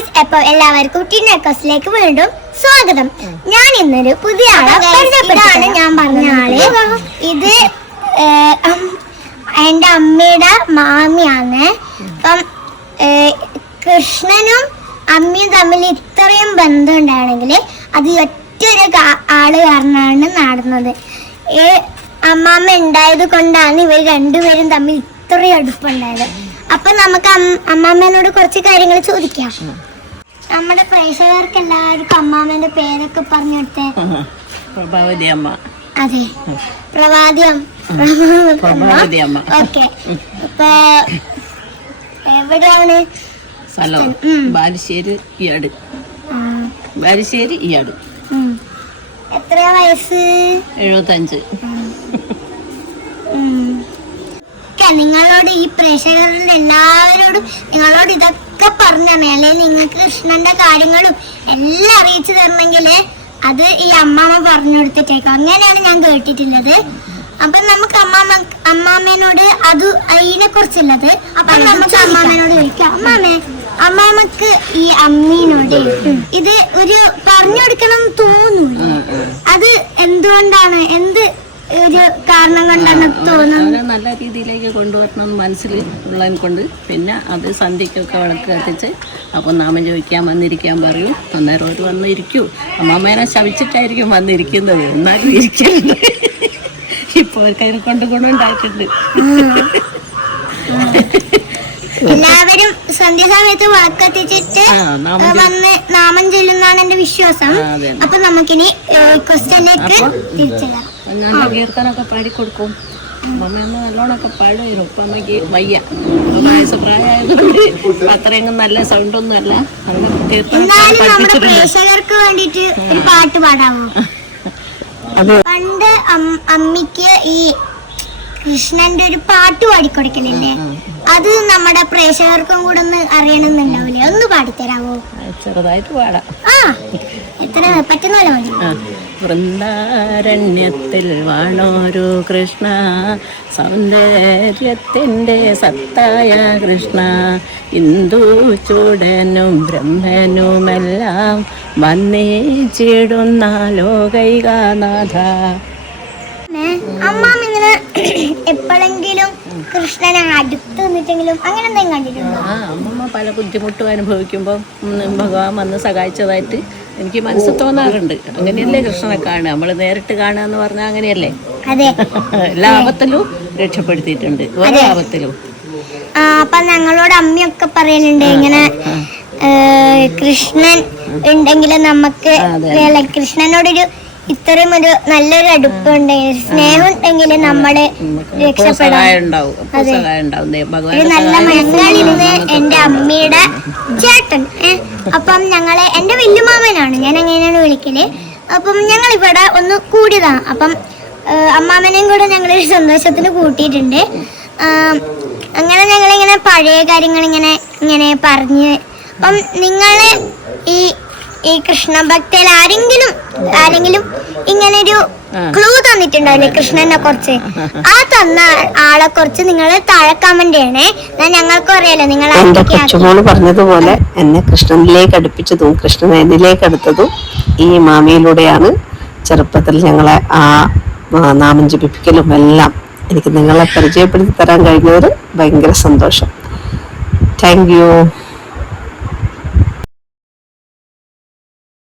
Guys, അപ്പൊ എല്ലാവർക്കും ടിന്നേഴ്സിലേക്ക് വീണ്ടും സ്വാഗതം. ഞാൻ ഇന്നൊരു പുതിയ ആളെ പരിചയപ്പെടുത്താണ്. ഞാൻ പറഞ്ഞ ആള് ഇത് എന്റെ അമ്മയുടെ മാമിയാണ്. അപ്പം കൃഷ്ണനും അമ്മയും തമ്മിൽ ഇത്രയും ബന്ധം ഉണ്ടാണെങ്കിൽ അത് ഒറ്റൊരു ആള് കാരണമാണ് നടന്നത്. അമ്മാമ്മ ഉണ്ടായത് കൊണ്ടാണ് ഇവർ രണ്ടുപേരും തമ്മിൽ ഇത്രയും അടുപ്പുണ്ടായത്. അപ്പൊ നമുക്ക് അമ്മാമ്മേനോട് കുറച്ച് കാര്യങ്ങൾ ചോദിക്കാം. നമ്മുടെ പ്രേക്ഷകർക്ക് എല്ലാവർക്കും അമ്മാമ്മേന്റെ പേരൊക്കെ പറഞ്ഞു കൊടുത്തേ. പ്രഭാവതി അമ്മ. അതെ, പ്രഭാതി അമ്മ. ഓക്കെ, ഇപ്പൊ എവിടെയാണ് സ്ഥലം? ബാലുശ്ശേരി ഇയാട്. ബാലുശ്ശേരി ഇയാട്. എത്രയാ വയസ്സ്? 75. നിങ്ങളോട് ഈ പ്രേക്ഷകരിൽ എല്ലാവരോടും നിങ്ങളോട് ഇതൊക്കെ പറഞ്ഞാണ്, അല്ലെങ്കിൽ നിങ്ങൾക്ക് കൃഷ്ണന്റെ കാര്യങ്ങളും എല്ലാം അറിയിച്ചു തരണമെങ്കിൽ അത് ഈ അമ്മാമ്മ പറഞ്ഞു കൊടുത്തിട്ടേക്കും. അങ്ങനെയാണ് ഞാൻ കേട്ടിട്ടുള്ളത്. അപ്പൊ നമുക്ക് അമ്മാമ്മേനോട് അത് അതിനെ കുറിച്ചുള്ളത്. അപ്പൊ നമുക്ക് അമ്മാമ്മേനോട് ചോദിക്കാം. അമ്മാമ്മക്ക് ഈ അമ്മീനോട് ഇത് ഒരു പറഞ്ഞു കൊടുക്കണം തോന്നുന്നു. അത് എന്തുകൊണ്ടാണ്, എന്ത് ഒരു കാരണം കൊണ്ടാണ് തോന്നുന്നത്? നല്ല രീതിയിലേക്ക് കൊണ്ടുവരണം മനസ്സിൽ ഉള്ളതിനെ കൊണ്ട്. പിന്നെ അത് സന്ധ്യക്കൊക്കെ വിളക്ക് കത്തിച്ച് അപ്പം നാമം ചോദിക്കാൻ വന്നിരിക്കാൻ പറയും. അന്നേരം അവർ വന്നിരിക്കൂ. അമ്മാമ്മേനെ ശവിച്ചിട്ടായിരിക്കും വന്നിരിക്കുന്നത്, എന്നാലും ഇരിക്കുന്നുണ്ട്. ഇപ്പോൾ അവർക്ക് അതിനെ കൊണ്ട് ഗുണമുണ്ടായിട്ടുണ്ട്. എല്ലാവരും സന്ധ്യ സമയത്ത് വിളക്കത്തിച്ചിട്ട് വന്ന് നാമം ചൊല്ലുന്നാണ് എന്റെ വിശ്വാസം. അപ്പൊ നമുക്കിനി ക്വസ്റ്റ്യനിലേക്ക് തിരിച്ചെല്ലാം. നല്ല കീർത്തനൊക്കെ പാടിക്കൊടുക്കും. അമ്മമ്മ നല്ലോണമൊക്കെ പാടുമായിരുന്നു. ഇപ്പം അമ്മയ്ക്ക് വയ്യ, വയസ്സ് പ്രായമായതുകൊണ്ട് അത്രയെങ്കിലും നല്ല സൗണ്ടൊന്നും അല്ല. പ്രേക്ഷകർക്ക് വേണ്ടിട്ട് ഒരു പാട്ട് പാടാമോ? പണ്ട് അമ്മയ്ക്ക് ഈ കൃഷ്ണന്റെ ഒരു പാട്ട് പാടിക്കൊടുക്കലില്ലേ, അത് നമ്മുടെ പ്രേക്ഷകർക്കും കൂടെ ഒന്ന് അറിയണമെന്നുണ്ടാവില്ലേ? ഒന്ന് പാടിത്തരാവോ? ചെറുതായിട്ട് പാടാം. എത്ര പറ്റുന്നല്ലോ മതി. വൃന്ദാരണ്യത്തിൽ വാണോരു കൃഷ്ണ, സൗന്ദര്യത്തിൻ്റെ സത്തായ കൃഷ്ണ, ഇന്ദു ചൂടനും ബ്രഹ്മനുമെല്ലാം വന്നേച്ചിടുന്ന ലോകൈകാനാഥ. അമ്മാമ്മ ഇങ്ങനെ എപ്പോഴെങ്കിലും കൃഷ്ണനെ അടുത്ത് നിന്നിട്ടെങ്കിലും അങ്ങനെ എന്തെങ്കിലും കണ്ടിട്ടുണ്ടോ? അമ്മമ്മ പല ബുദ്ധിമുട്ടും അനുഭവിക്കുമ്പോൾ ഭഗവാൻ വന്ന് സഹായിച്ചതായിട്ട് എനിക്ക് മനസ്സിൽ തോന്നാറുണ്ട്. അങ്ങനെയല്ലേ കൃഷ്ണനെ കാണുക, നമ്മൾ നേരിട്ട് കാണുക എന്ന് പറഞ്ഞാൽ അങ്ങനെയല്ലേ? എല്ലാ ആപത്തിലും രക്ഷപ്പെടുത്തിയിട്ടുണ്ട്, ഓരോ ആപത്തിലും. അപ്പൊ ഞങ്ങളോട് അമ്മയൊക്കെ പറയലുണ്ട് ഇങ്ങനെ കൃഷ്ണൻ ഉണ്ടെങ്കിൽ നമുക്ക് കൃഷ്ണനോടൊരു ഇത്രയും ഒരു നല്ലൊരു അടുപ്പുണ്ടെങ്കിൽ, സ്നേഹം ഉണ്ടെങ്കിൽ നമ്മള് രക്ഷപ്പെടാൻ. നല്ല മലയാളിന്ന് എന്റെ അമ്മയുടെ ചേട്ടൻ. അപ്പം ഞങ്ങളെ എന്റെ വല്യമാമനാണ്, ഞാൻ അങ്ങനെയാണ് വിളിക്കല്. അപ്പം ഞങ്ങൾ ഇവിടെ ഒന്ന് കൂടിയതാണ്. അപ്പം അമ്മാമനെയും കൂടെ ഞങ്ങളൊരു സന്തോഷത്തിന് കൂട്ടിയിട്ടുണ്ട്. അങ്ങനെ ഞങ്ങളിങ്ങനെ പഴയ കാര്യങ്ങൾ ഇങ്ങനെ പറഞ്ഞ്. അപ്പം നിങ്ങളെ ഈ കൃഷ്ണ ഭക്തയിൽ ആരെങ്കിലും ഇങ്ങനൊരു ക്ലൂ തന്നിട്ടുണ്ടാവില്ലേ കൃഷ്ണനെ കുറിച്ച്? ആ തന്ന ആളെ കുറിച്ച് നിങ്ങൾ താഴെ കമന്റ് ചെയ്യണേ. ഞങ്ങൾക്കും അറിയാലോ നിങ്ങൾ. എന്റെ കൊച്ചുമോള് പറഞ്ഞതുപോലെ എന്നെ കൃഷ്ണനിലേക്ക് അടുപ്പിച്ചതും കൃഷ്ണൻ എന്നിലേക്ക് അടുത്തതും ഈ മാമിയിലൂടെയാണ്. ചെറുപ്പത്തിൽ ഞങ്ങളെ ആ നാമം ജപിപ്പിക്കലും എല്ലാം എനിക്ക് നിങ്ങളെ പരിചയപ്പെടുത്തി തരാൻ കഴിഞ്ഞതിൽ ഭയങ്കര സന്തോഷം. Thank you.